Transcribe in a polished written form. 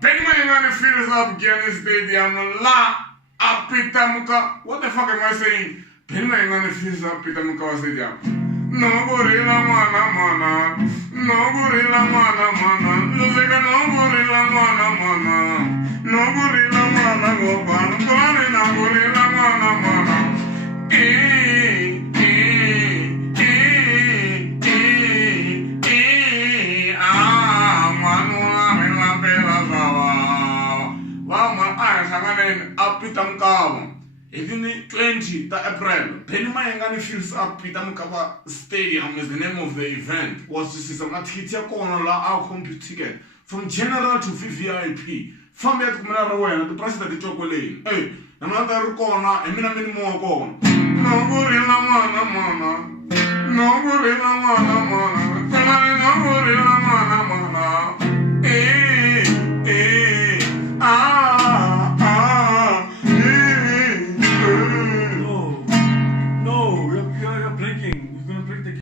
Penguin fills up Gianni Stadium la apitamuka. What the fuck am I saying? Penguin fills up Pitamuka Stadium. No gorilla mana mana. No gorilla mana mana. Losega no gorilla mana mana. No gorilla mana go pan. No gorilla mana mana. Apitamkava. Even 20 April, Penima fills up Pitamkava Stadium is the name of the event. Was this is a Matitia corner our compute ticket from general to VIP. From yet Kumara, the president of chocolate. Hey, another corner, a minute more corner. No gorilla mana mana. No gorilla mana mana. No gorilla.